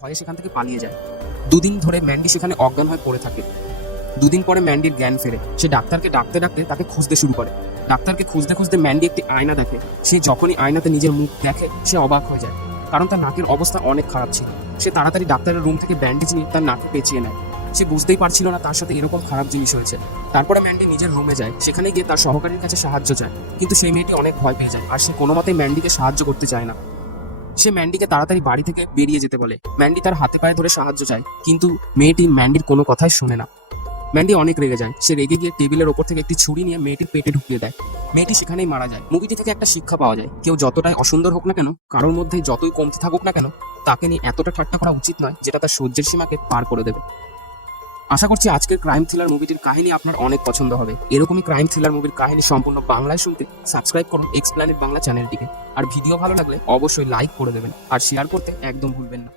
ভয়ে সেখান থেকে পালিয়ে যায়। দুদিন ধরে ম্যান্ডি সেখানে অজ্ঞান হয়ে পড়ে থাকে। দুদিন পরে ম্যান্ডির জ্ঞান ফেরে। সে ডাক্তারকে ডাকতে ডাকতে তাকে খুঁজতে শুরু করে। ডাক্তারকে খুঁজতে খুঁজতে ম্যান্ডি একটি আয়না দেখে। সে যখনই আয়নাতে নিজের মুখ দেখে সে অবাক হয়ে যায়, কারণ তার নাকের অবস্থা অনেক খারাপ ছিল। সে তাড়াতাড়ি ডাক্তারের রুম থেকে ব্যান্ডেজ নিয়ে তার নাকে পেঁচিয়ে নেয়। সে বুঝতেই পারছিল না তার সাথে এরকম খারাপ জিনিস হয়েছে। তারপরে ম্যান্ডি নিজের রুমে যায়, সেখানে গিয়ে তার সহকারীর কাছে সাহায্য চায়, কিন্তু সেই মেয়েটি অনেক ভয় পেয়ে যায় আর সে কোনো মতেই ম্যান্ডিকে সাহায্য করতে চায় না। সে ম্যান্ডিকে তাড়াতাড়ি বাড়ি থেকে বেরিয়ে যেতে বলে। ম্যান্ডি তার হাতে পায়ে ধরে সাহায্য চায়, কিন্তু মেয়েটি ম্যান্ডির কোনো কথাই শোনে না। ম্যান্ডি অনেক রেগে যায়। সে রেগে গিয়ে টেবিলের ওপর থেকে একটি ছুরি নিয়ে মেয়েটির পেটে ঢুকিয়ে দেয়। মেয়েটি সেখানেই মারা যায়। মুভিটি থেকে একটা শিক্ষা পাওয়া যায়, কেউ যতটাই অসুন্দর হোক না কেন, কারোর মধ্যে যতই কমতি থাকুক না কেন, তাকে নিয়ে এতটা ঠাট্টা করা উচিত নয় যেটা তার সহ্যের সীমাকে পার করে দেবে। আশা করছি আজকের ক্রাইম থ্রিলার মুভিটির কাহিনী আপনার অনেক পছন্দ হবে। এরকমই ক্রাইম থ্রিলার মুভির কাহিনী সম্পূর্ণ বাংলায় শুনতে সাবস্ক্রাইব করুন এক্সপ্ল্যানেট বাংলা চ্যানেলটিকে। আর ভিডিও ভালো লাগলে অবশ্যই লাইক করে দেবেন আর শেয়ার করতে একদম ভুলবেন না।